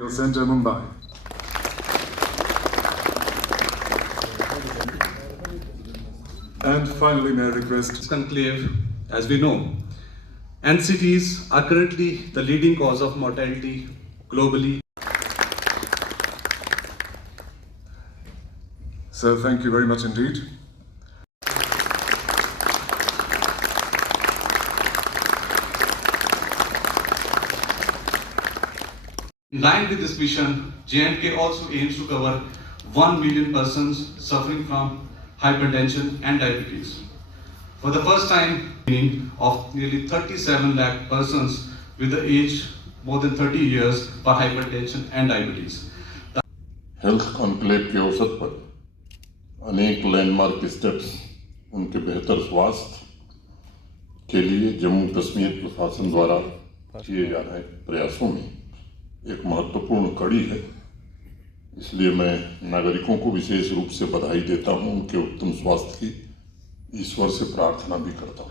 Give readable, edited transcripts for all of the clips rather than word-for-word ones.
Center, Mumbai. And finally, may I request Conclave, as we know, NCTs are currently the leading cause of mortality globally. Sir, thank you very much indeed. In line with this vision, J&K also aims to cover 1 million persons suffering from hypertension and diabetes. For the first time, meaning of nearly 37 lakh persons with the age more than 30 years for hypertension and diabetes. Health conclave के अवसर पर अनेक landmark steps उनके बेहतर स्वास्थ्य के लिए जम्मू कश्मीर प्रशासन द्वारा किए जा रहे प्रयासों में एक महत्वपूर्ण कड़ी है। इसलिए मैं नागरिकों को विशेष रूप से बधाई देता हूं, उनके उत्तम स्वास्थ्य की ईश्वर से प्रार्थना भी करता हूं।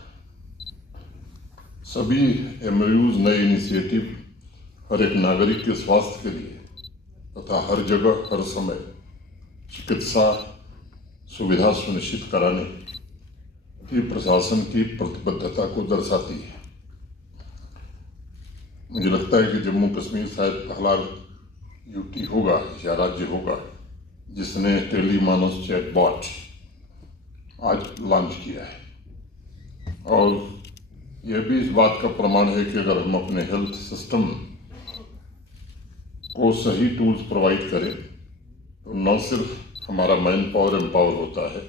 सभी एमओयूज नए इनिशिएटिव हर एक नागरिक के स्वास्थ्य के लिए तथा हर जगह हर समय चिकित्सा सुविधा सुनिश्चित कराने की प्रशासन की प्रतिबद्धता को दर्शाती है। मुझे लगता है कि जम्मू कश्मीर शायद पहला यूटी होगा या राज्य होगा जिसने टेली मानस चैटबॉट आज लॉन्च किया है, और यह भी इस बात का प्रमाण है कि अगर हम अपने हेल्थ सिस्टम को सही टूल्स प्रोवाइड करें तो न सिर्फ हमारा मैन पावर एम्पावर होता है,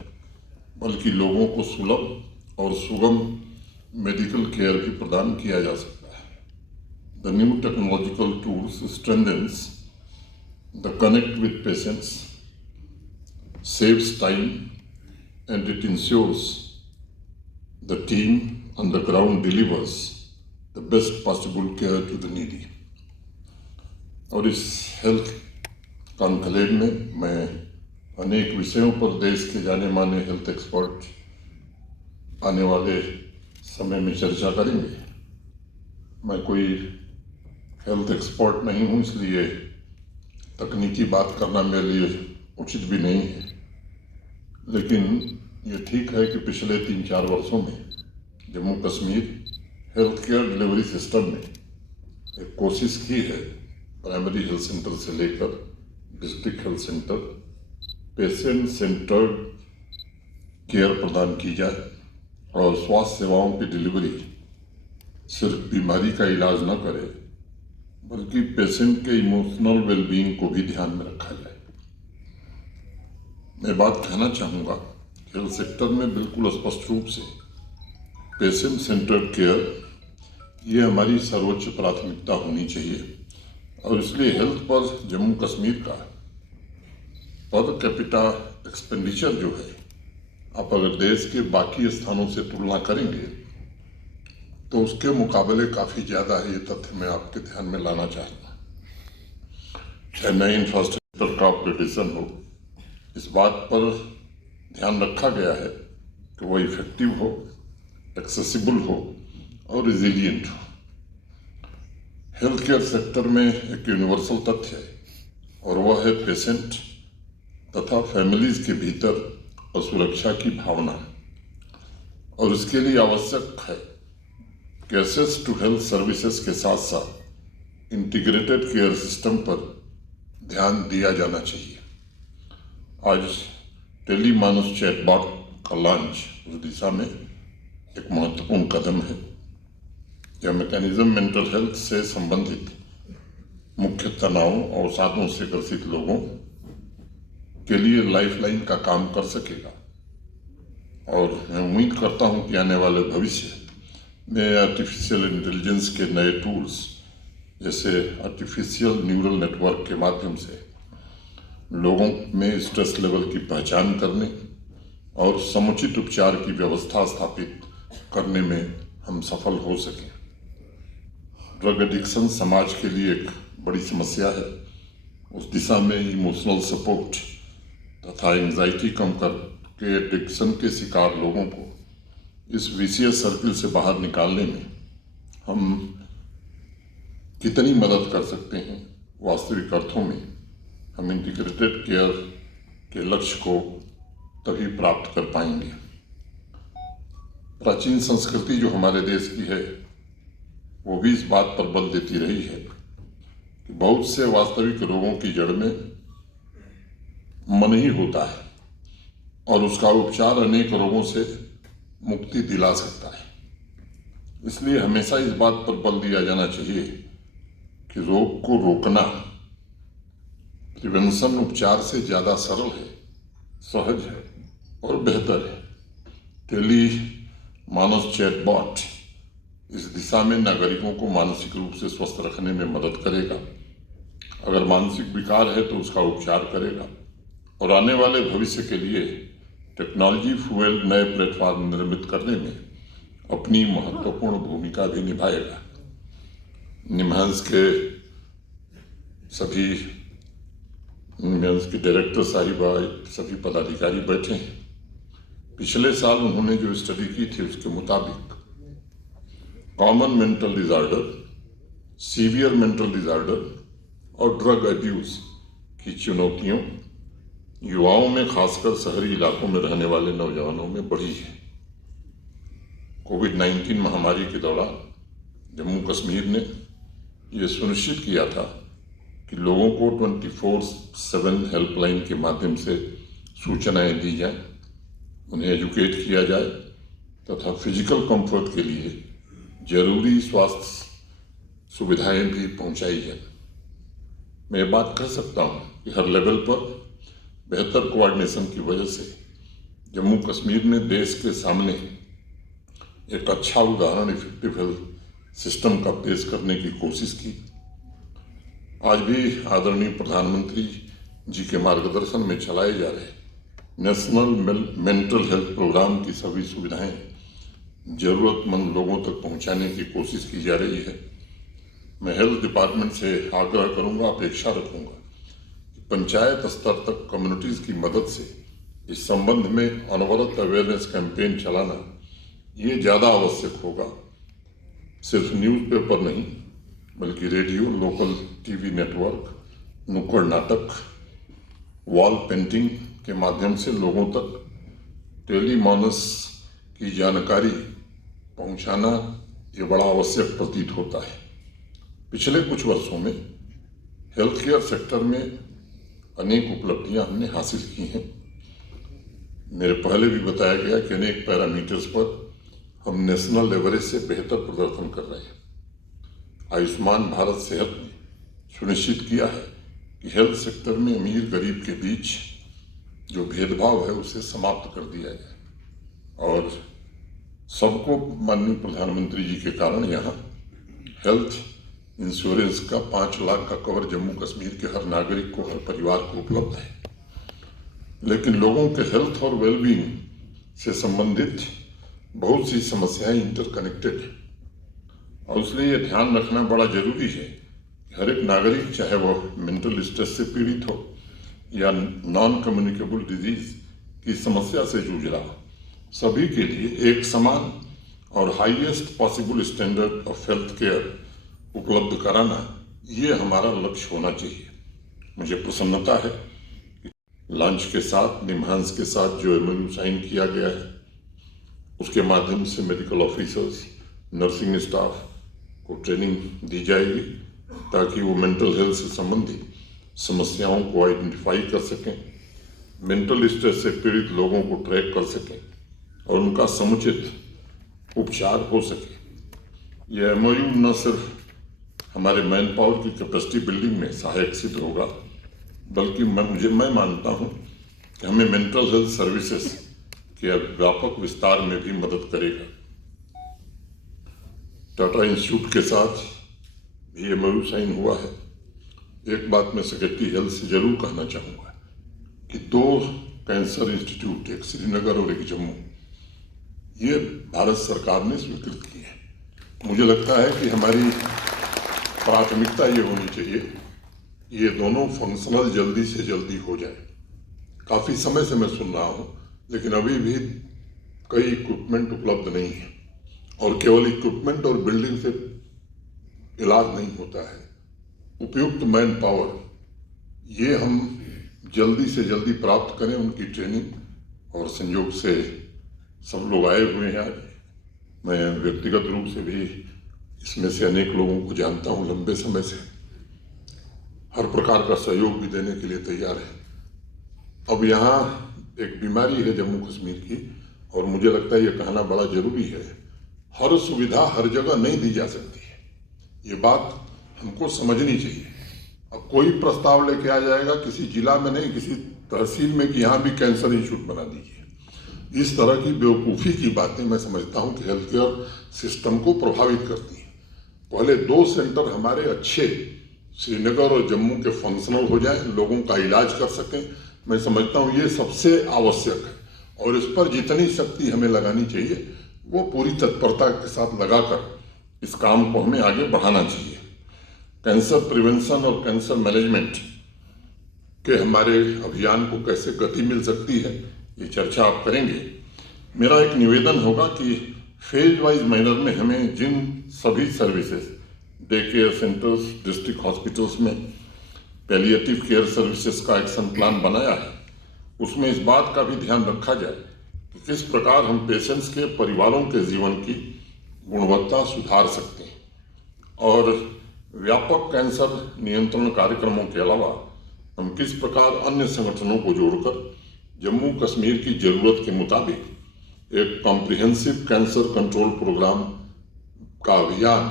बल्कि लोगों को सुलभ और सुगम मेडिकल केयर भी प्रदान किया जा सकता है। The new technological tools strengthens the connect with patients, saves time, and it ensures the team on the ground delivers the best possible care to the needy. और इस हेल्थ कॉन्क्लेव में मैं अनेक विषयों पर देश के जाने माने हेल्थ एक्सपर्ट आने वाले समय में चर्चा करेंगे। मैं कोई हेल्थ एक्सपर्ट नहीं हूँ, इसलिए तकनीकी बात करना मेरे लिए उचित भी नहीं है, लेकिन ये ठीक है कि पिछले 3-4 वर्षों में Jammu Kashmir health care delivery system ने एक कोशिश की है प्राइमरी हेल्थ सेंटर से लेकर district health centre patient centred care प्रदान की जाए और स्वास्थ्य सेवाओं की डिलीवरी सिर्फ बीमारी का इलाज न करे बल्कि पेशेंट के इमोशनल वेलबींग को भी ध्यान में रखा जाए। मैं बात कहना चाहूँगा, हेल्थ सेक्टर में बिल्कुल स्पष्ट रूप से पेशेंट सेंटर्ड केयर ये हमारी सर्वोच्च प्राथमिकता होनी चाहिए, और इसलिए हेल्थ पर जम्मू कश्मीर का पर कैपिटा एक्सपेंडिचर जो है, आप अगर देश के बाकी स्थानों से तुलना करेंगे तो उसके मुकाबले काफ़ी ज़्यादा है। ये तथ्य मैं आपके ध्यान में लाना चाहता हूँ। चाहे नए इंफ्रास्ट्रक्चर का अपग्रेडेशन हो, इस बात पर ध्यान रखा गया है कि वो इफेक्टिव हो, एक्सेसिबल हो और रिजिलियंट हो। हेल्थ केयर सेक्टर में एक यूनिवर्सल तथ्य है, और वह है पेशेंट तथा फैमिलीज के भीतर और सुरक्षा की भावना, और इसके लिए आवश्यक है कि एक्सेस टू हेल्थ सर्विसेज के साथ साथ इंटीग्रेटेड केयर सिस्टम पर ध्यान दिया जाना चाहिए। आज टेली मानस चैटबॉट का लॉन्च उस दिशा में एक महत्वपूर्ण कदम है। यह मैकेनिज्म मेंटल हेल्थ से संबंधित मुख्य तनाव और अवसादों से ग्रसित लोगों के लिए लाइफलाइन का काम कर सकेगा, और मैं उम्मीद करता हूं कि आने वाले भविष्य में आर्टिफिशियल इंटेलिजेंस के नए टूल्स जैसे आर्टिफिशियल न्यूरल नेटवर्क के माध्यम से लोगों में स्ट्रेस लेवल की पहचान करने और समुचित उपचार की व्यवस्था स्थापित करने में हम सफल हो सकें। ड्रग एडिक्शन समाज के लिए एक बड़ी समस्या है। उस दिशा में इमोशनल सपोर्ट तथा एंजाइटी कम करके एडिक्शन के शिकार लोगों को इस विशियस सर्किल से बाहर निकालने में हम कितनी मदद कर सकते हैं, वास्तविक अर्थों में हम इंटीग्रेटेड केयर के लक्ष्य को तभी प्राप्त कर पाएंगे। प्राचीन संस्कृति जो हमारे देश की है वो भी इस बात पर बल देती रही है कि बहुत से वास्तविक रोगों की जड़ में मन ही होता है और उसका उपचार अनेक रोगों से मुक्ति दिला सकता है। इसलिए हमेशा इस बात पर बल दिया जाना चाहिए कि रोग को रोकना प्रिवेंशन उपचार से ज़्यादा सरल है, सहज है और बेहतर है। टेली मानस चैटबॉट इस दिशा में नागरिकों को मानसिक रूप से स्वस्थ रखने में मदद करेगा। अगर मानसिक विकार है तो उसका उपचार करेगा और आने वाले भविष्य के लिए टेक्नोलॉजी फ्यूएल नए प्लेटफॉर्म निर्मित करने में अपनी महत्वपूर्ण भूमिका भी निभाएगा। निम्हांस के डायरेक्टर साहिबा, सभी पदाधिकारी बैठे हैं। पिछले साल उन्होंने जो स्टडी की थी उसके मुताबिक कॉमन मेंटल डिजार्डर, सीवियर मेंटल डिजार्डर और ड्रग अब्यूज की चुनौतियों युवाओं में, खासकर शहरी इलाकों में रहने वाले नौजवानों में बढ़ी है। कोविड-19 महामारी के दौरान जम्मू कश्मीर ने यह सुनिश्चित किया था कि लोगों को 24/7 हेल्पलाइन के माध्यम से सूचनाएं दी जाएं, उन्हें एजुकेट किया जाए तथा फिजिकल कंफर्ट के लिए जरूरी स्वास्थ्य सुविधाएं भी पहुंचाई जाए। मैं ये बात कह सकता हूं कि हर लेवल पर बेहतर कोऑर्डिनेशन की वजह से जम्मू कश्मीर ने देश के सामने एक अच्छा उदाहरण इफेक्टिव हेल्थ सिस्टम का पेश करने की कोशिश की। आज भी आदरणीय प्रधानमंत्री जी के मार्गदर्शन में चलाए जा रहे नेशनल मेंटल हेल्थ प्रोग्राम की सभी सुविधाएं जरूरतमंद लोगों तक पहुंचाने की कोशिश की जा रही है। मैं हेल्थ डिपार्टमेंट से आग्रह करूंगा, अपेक्षा रखूंगा कि पंचायत स्तर तक कम्युनिटीज की मदद से इस संबंध में अनवरत अवेयरनेस कैंपेन चलाना ये ज़्यादा आवश्यक होगा। सिर्फ न्यूज़पेपर नहीं बल्कि रेडियो, लोकल टीवी नेटवर्क, नुक्कड़ नाटक, वॉल पेंटिंग के माध्यम से लोगों तक टेलीमानस की जानकारी पहुंचाना ये बड़ा आवश्यक प्रतीत होता है। पिछले कुछ वर्षों में हेल्थ केयर सेक्टर में अनेक उपलब्धियां हमने हासिल की हैं। मेरे पहले भी बताया गया कि अनेक पैरामीटर्स पर हम नेशनल एवरेज से बेहतर प्रदर्शन कर रहे हैं। आयुष्मान भारत सेहत ने सुनिश्चित किया है कि हेल्थ सेक्टर में अमीर गरीब के बीच जो भेदभाव है उसे समाप्त कर दिया जाए और सबको माननीय प्रधानमंत्री जी के कारण यहाँ हेल्थ इंश्योरेंस का 5 लाख का कवर जम्मू कश्मीर के हर नागरिक को, हर परिवार को उपलब्ध है। लेकिन लोगों के हेल्थ और वेलबींग से संबंधित बहुत सी समस्याएं इंटरकनेक्टेड है और इसलिए ये ध्यान रखना बड़ा जरूरी है कि हर एक नागरिक, चाहे वह मेंटल स्ट्रेस से पीड़ित हो या नॉन कम्युनिकेबल डिजीज की समस्या से जूझ रहा हो, सभी के लिए एक समान और highest possible standard of health care उपलब्ध कराना ये हमारा लक्ष्य होना चाहिए। मुझे प्रसन्नता है कि लॉन्च के साथ, निम्हांस के साथ जो MOU साइन किया गया है उसके माध्यम से मेडिकल ऑफिसर्स, नर्सिंग स्टाफ को ट्रेनिंग दी जाएगी ताकि वो मेंटल हेल्थ से संबंधित समस्याओं को आइडेंटिफाई कर सकें, मेंटल स्ट्रेस से पीड़ित लोगों को ट्रैक कर सकें और उनका समुचित उपचार हो सके। यह MOU न सिर्फ हमारे मैन पावर की कैपेसिटी बिल्डिंग में सहायक सिद्ध होगा बल्कि मैं मानता हूं कि हमें मेंटल हेल्थ सर्विसेज के व्यापक विस्तार में भी मदद करेगा। टाटा इंस्टीट्यूट के साथ भी MOU साइन हुआ है। एक बात मैं सेक्रेटरी हेल्थ से जरूर कहना चाहूँगा कि 2 कैंसर इंस्टीट्यूट, एक श्रीनगर और एक जम्मू, ये भारत सरकार ने स्वीकृत की है। मुझे लगता है कि हमारी प्राथमिकता ये होनी चाहिए ये दोनों फंक्शनल जल्दी से जल्दी हो जाए। काफ़ी समय से मैं सुन रहा हूँ लेकिन अभी भी कई इक्विपमेंट उपलब्ध नहीं है और केवल इक्विपमेंट और बिल्डिंग से इलाज नहीं होता है, उपयुक्त मैन पावर ये हम जल्दी से जल्दी प्राप्त करें, उनकी ट्रेनिंग। और संयोग से सब लोग आए हुए हैं आज। मैं व्यक्तिगत रूप से भी इसमें से अनेक लोगों को जानता हूँ लंबे समय से, हर प्रकार का सहयोग भी देने के लिए तैयार है। अब यहाँ एक बीमारी है जम्मू कश्मीर की, और मुझे लगता है ये कहना बड़ा जरूरी है, हर सुविधा हर जगह नहीं दी जा सकती है। ये बात हमको समझनी चाहिए। अब कोई प्रस्ताव लेके आ जाएगा किसी जिला में नहीं, किसी तहसील में, कि यहाँ भी कैंसर इंस्टीट्यूट बना दीजिए। इस तरह की बेवकूफ़ी की बातें मैं समझता हूँ कि हेल्थ केयर सिस्टम को प्रभावित करती हैं। पहले 2 सेंटर हमारे अच्छे श्रीनगर और जम्मू के फंक्शनल हो जाएं, लोगों का इलाज कर सकें। मैं समझता हूँ ये सबसे आवश्यक है, और इस पर जितनी शक्ति हमें लगानी चाहिए वो पूरी तत्परता के साथ लगाकर इस काम को हमें आगे बढ़ाना चाहिए। कैंसर प्रिवेंशन और कैंसर मैनेजमेंट के हमारे अभियान को कैसे गति मिल सकती है, ये चर्चा आप करेंगे। मेरा एक निवेदन होगा कि फेज वाइज मैनर में हमें जिन सभी services, day care centres, district hospitals में पैलिएटिव केयर सर्विसेज का एक्शन प्लान बनाया है, उसमें इस बात का भी ध्यान रखा जाए कि किस प्रकार हम पेशेंट्स के परिवारों के जीवन की गुणवत्ता सुधार सकते हैं। और व्यापक कैंसर नियंत्रण कार्यक्रमों के अलावा हम किस प्रकार अन्य संगठनों को जोड़कर जम्मू कश्मीर की जरूरत के मुताबिक एक कॉम्प्रिहेंसिव कैंसर कंट्रोल प्रोग्राम का अभियान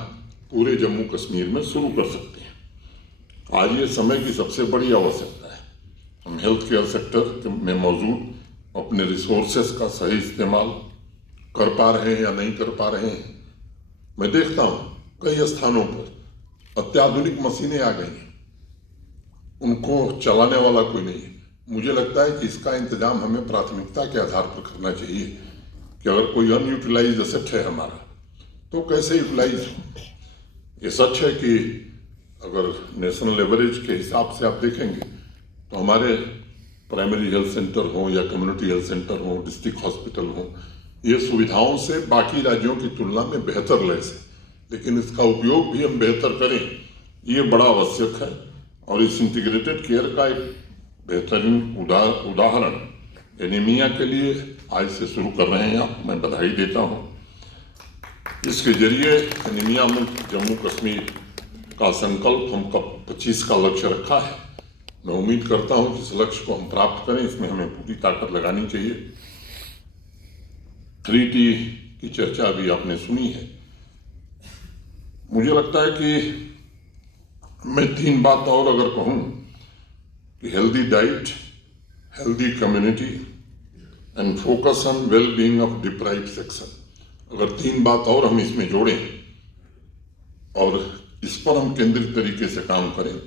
पूरे जम्मू कश्मीर में शुरू कर सकते हैं। आज ये समय की सबसे बड़ी आवश्यकता है। हम हेल्थ केयर सेक्टर में मौजूद अपने रिसोर्सेस का सही इस्तेमाल कर पा रहे हैं या नहीं कर पा रहे हैं। मैं देखता हूँ कई स्थानों पर अत्याधुनिक मशीनें आ गई हैं, उनको चलाने वाला कोई नहीं है। मुझे लगता है कि इसका इंतजाम हमें प्राथमिकता के आधार पर करना चाहिए कि अगर कोई अनयूटिलाइज्ड एसेट है हमारा तो कैसे यूटिलाइज हो। ये सच है कि अगर नेशनल एवरेज के हिसाब से आप देखेंगे तो हमारे प्राइमरी हेल्थ सेंटर हो या कम्युनिटी हेल्थ सेंटर हो, डिस्ट्रिक्ट हॉस्पिटल हो, ये सुविधाओं से बाकी राज्यों की तुलना में बेहतर लैस है, लेकिन इसका उपयोग भी हम बेहतर करें, ये बड़ा आवश्यक है। और इस इंटीग्रेटेड केयर का एक बेहतरीन उदाहरण एनीमिया के लिए आज से शुरू कर रहे हैं आप, मैं बधाई देता हूँ। इसके जरिए एनीमिया मुक्त जम्मू कश्मीर का संकल्प हम कब 25 का लक्ष्य रखा है। मैं उम्मीद करता हूँ कि इस लक्ष्य को हम प्राप्त करें, इसमें हमें पूरी ताकत लगानी चाहिए। 3T की चर्चा भी आपने सुनी है। मुझे लगता है कि मैं 3 बात और अगर कहूँ कि healthy diet, healthy community and focus on well being of deprived section, अगर 3 बात और हम इसमें जोड़ें और इस पर हम केंद्रित तरीके से काम करें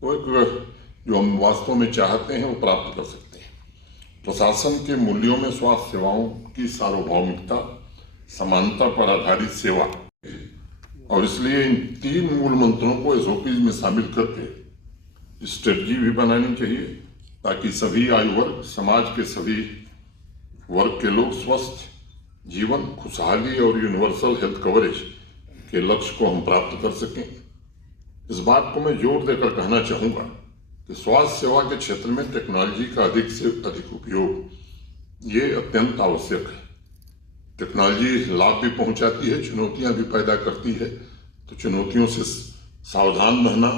तो एक जो हम वास्तव में चाहते हैं वो प्राप्त कर सकते हैं। प्रशासन के मूल्यों में स्वास्थ्य सेवाओं की सार्वभौमिकता, समानता पर आधारित सेवा, और इसलिए इन 3 मूल मंत्रों को SOPs में शामिल करके स्ट्रेटजी भी बनानी चाहिए ताकि सभी आयु वर्ग, समाज के सभी वर्ग के लोग स्वस्थ जीवन, खुशहाली और यूनिवर्सल हेल्थ कवरेज के लक्ष्य को हम प्राप्त कर सकें। इस बात को मैं जोर देकर कहना चाहूँगा कि स्वास्थ्य सेवा के क्षेत्र में टेक्नोलॉजी का अधिक से अधिक उपयोग ये अत्यंत आवश्यक है। टेक्नोलॉजी लाभ भी पहुंचाती है, चुनौतियां भी पैदा करती है, तो चुनौतियों से सावधान रहना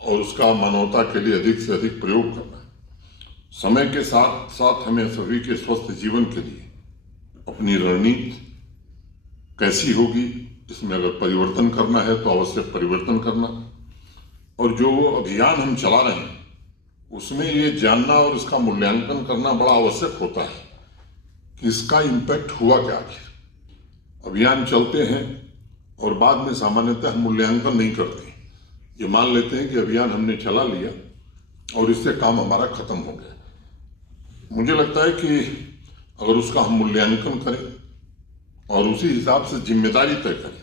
और उसका मानवता के लिए अधिक से अधिक प्रयोग करना। समय के साथ साथ हमें सभी के स्वस्थ जीवन के लिए अपनी रणनीति कैसी होगी, इसमें अगर परिवर्तन करना है तो आवश्यक परिवर्तन करना, और जो अभियान हम चला रहे हैं उसमें ये जानना और इसका मूल्यांकन करना बड़ा आवश्यक होता है कि इसका इम्पैक्ट हुआ क्या। आखिर अभियान चलते हैं और बाद में सामान्यतः हम मूल्यांकन नहीं करते, ये मान लेते हैं कि अभियान हमने चला लिया और इससे काम हमारा खत्म हो गया। मुझे लगता है कि अगर उसका हम मूल्यांकन करें और उसी हिसाब से जिम्मेदारी तय करें,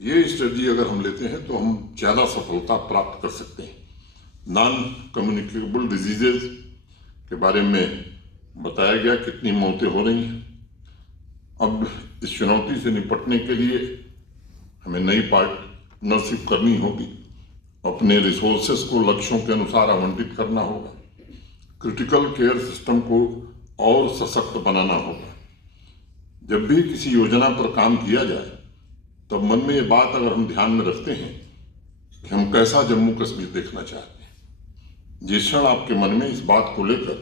ये स्ट्रेटजी अगर हम लेते हैं तो हम ज़्यादा सफलता प्राप्त कर सकते हैं। नॉन कम्युनिकेबल डिजीजेज के बारे में बताया गया कितनी मौतें हो रही हैं। अब इस चुनौती से निपटने के लिए हमें नई पार्टनरशिप करनी होगी अपने रिसोर्सेस को लक्ष्यों के अनुसार आवंटित करना होगा, क्रिटिकल केयर सिस्टम को और सशक्त बनाना होगा। जब भी किसी योजना पर काम किया जाए तब मन में ये बात अगर हम ध्यान में रखते हैं कि हम कैसा जम्मू कश्मीर देखना चाहते हैं, जिस क्षण आपके मन में इस बात को लेकर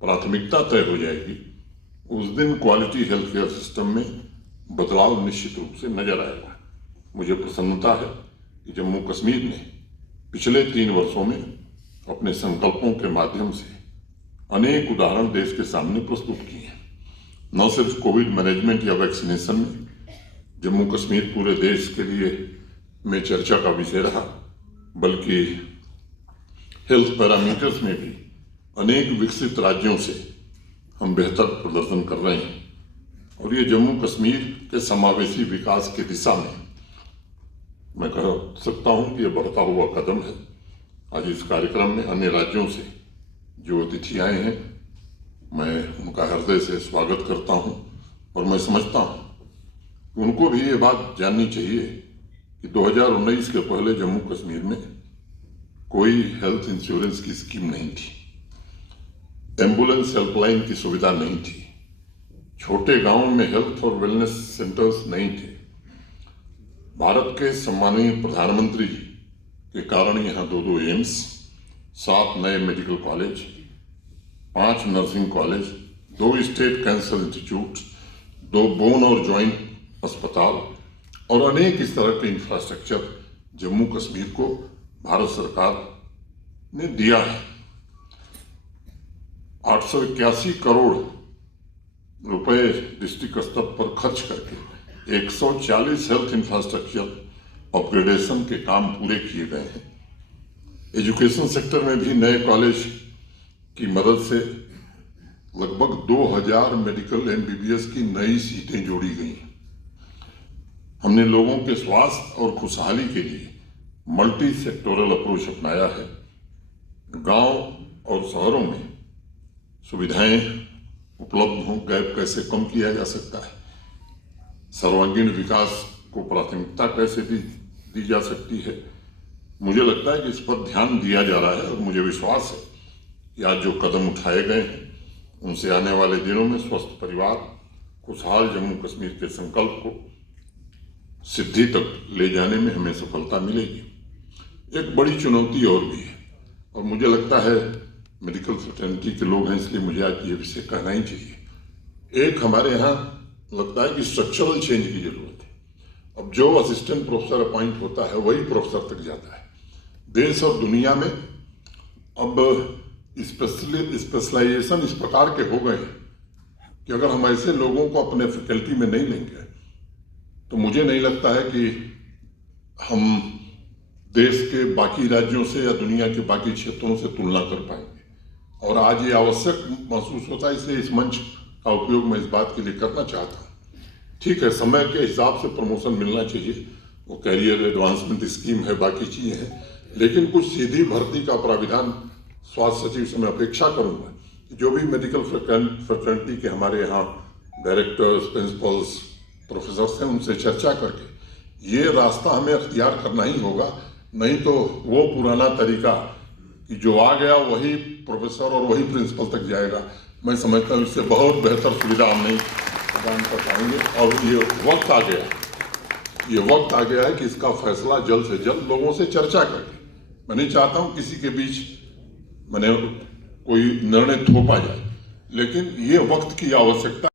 प्राथमिकता तय हो जाएगी, उस दिन क्वालिटी हेल्थ केयर सिस्टम में बदलाव निश्चित रूप से नजर आएगा। मुझे प्रसन्नता है कि जम्मू कश्मीर ने पिछले 3 वर्षों में अपने संकल्पों के माध्यम से अनेक उदाहरण देश के सामने प्रस्तुत किए हैं। न सिर्फ कोविड मैनेजमेंट या वैक्सीनेशन में जम्मू कश्मीर पूरे देश के लिए में चर्चा का विषय रहा, बल्कि हेल्थ पैरामीटर्स में भी अनेक विकसित राज्यों से हम बेहतर प्रदर्शन कर रहे हैं। और ये जम्मू कश्मीर के समावेशी विकास की दिशा में मैं कह सकता हूँ कि ये बढ़ता हुआ कदम है। आज इस कार्यक्रम में अन्य राज्यों से जो अतिथि आए हैं, मैं उनका हृदय से स्वागत करता हूँ और मैं समझता हूँ कि उनको भी ये बात जाननी चाहिए कि 2019 के पहले जम्मू कश्मीर में कोई हेल्थ इंश्योरेंस की स्कीम नहीं थी, एम्बुलेंस हेल्पलाइन की सुविधा नहीं थी, छोटे गांवों में हेल्थ और वेलनेस सेंटर्स नहीं थे। भारत के सम्माननीय प्रधानमंत्री जी के कारण यहाँ 2 एम्स, 7 नए medical college, 5 nursing college, 2 state cancer institute, 2 bone और जॉइंट अस्पताल और अनेक इस तरह के इंफ्रास्ट्रक्चर जम्मू कश्मीर को भारत सरकार ने दिया है। 881 करोड़ रुपए डिस्ट्रिक्ट स्तर पर खर्च करके 140 हेल्थ इंफ्रास्ट्रक्चर अपग्रेडेशन के काम पूरे किए गए हैं। एजुकेशन सेक्टर में भी नए कॉलेज की मदद से लगभग 2000 मेडिकल MBBS की नई सीटें जोड़ी गई। हमने लोगों के स्वास्थ्य और खुशहाली के लिए मल्टी सेक्टोरल अप्रोच अपनाया है। गांव और शहरों में सुविधाएं उपलब्ध हों, गैप कैसे कम किया जा सकता है, सर्वांगीण विकास को प्राथमिकता कैसे दी जा सकती है। मुझे लगता है कि इस पर ध्यान दिया जा रहा है और मुझे विश्वास है कि आज जो कदम उठाए गए हैं उनसे आने वाले दिनों में स्वस्थ परिवार, खुशहाल जम्मू कश्मीर के संकल्प को सिद्धि तक ले जाने में हमें सफलता मिलेगी। एक बड़ी चुनौती और भी है और मुझे लगता है मेडिकल फ्रेटर्निटी के लोग हैं इसलिए मुझे आज ये विषय कहना ही चाहिए। एक हमारे यहाँ लगता है कि स्ट्रक्चरल चेंज की जरूरत है। अब जो असिस्टेंट प्रोफेसर अपॉइंट होता है वही प्रोफेसर तक जाता है। देश और दुनिया में अब स्पेशलाइजेशन इस प्रकार के हो गए हैं कि अगर हम ऐसे लोगों को अपने फैकल्टी में नहीं लेंगे तो मुझे नहीं लगता है कि हम देश के बाकी राज्यों से या दुनिया के बाकी क्षेत्रों से तुलना कर पाएंगे। और आज ये आवश्यक महसूस होता है, इसलिए इस मंच का उपयोग मैं इस बात के लिए करना चाहता हूँ। ठीक है, समय के हिसाब से प्रमोशन मिलना चाहिए, वो कैरियर एडवांसमेंट स्कीम है, बाकी चीज़ें हैं, लेकिन कुछ सीधी भर्ती का प्राविधान स्वास्थ्य सचिव से मैं अपेक्षा करूँगा कि जो भी मेडिकल फ्रेटर्निटी के हमारे यहाँ डायरेक्टर्स, प्रिंसिपल्स, प्रोफेसर्स हैं उनसे चर्चा करके ये रास्ता हमें अख्तियार करना ही होगा। नहीं तो वो पुराना तरीका कि जो आ गया वही प्रोफेसर और वही प्रिंसिपल तक जाएगा, मैं समझता हूँ इससे बहुत बेहतर सुविधा हम नहीं प्रदान कर पाएंगे। और ये वक्त आ गया है कि इसका फैसला जल्द से जल्द लोगों से चर्चा करके, मैं नहीं चाहता हूँ किसी के बीच मैंने कोई निर्णय थोपा जाए, लेकिन ये वक्त की आवश्यकता।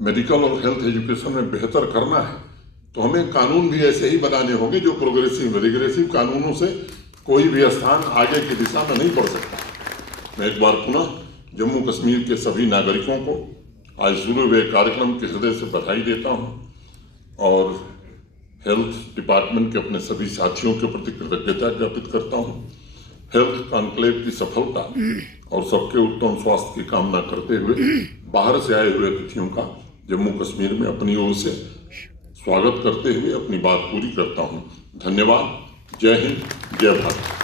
मेडिकल और हेल्थ एजुकेशन में बेहतर करना है तो हमें कानून भी ऐसे ही बनाने होंगे जो प्रोग्रेसिव, रिग्रेसिव कानूनों से कोई भी स्थान आगे की दिशा में नहीं बढ़ सकता। मैं एक बार पुनः जम्मू कश्मीर के सभी नागरिकों को आज शुरू हुए कार्यक्रम के हृदय से बधाई देता हूं और हेल्थ डिपार्टमेंट के अपने सभी साथियों के प्रति कृतज्ञता ज्ञापित करता हूं। हेल्थ कॉन्क्लेव की सफलता और सबके उत्तम स्वास्थ्य की कामना करते हुए बाहर से आए हुए अतिथियों का जम्मू कश्मीर में अपनी ओर से स्वागत करते हुए अपनी बात पूरी करता हूं। धन्यवाद। जय हिंद, जय भारत।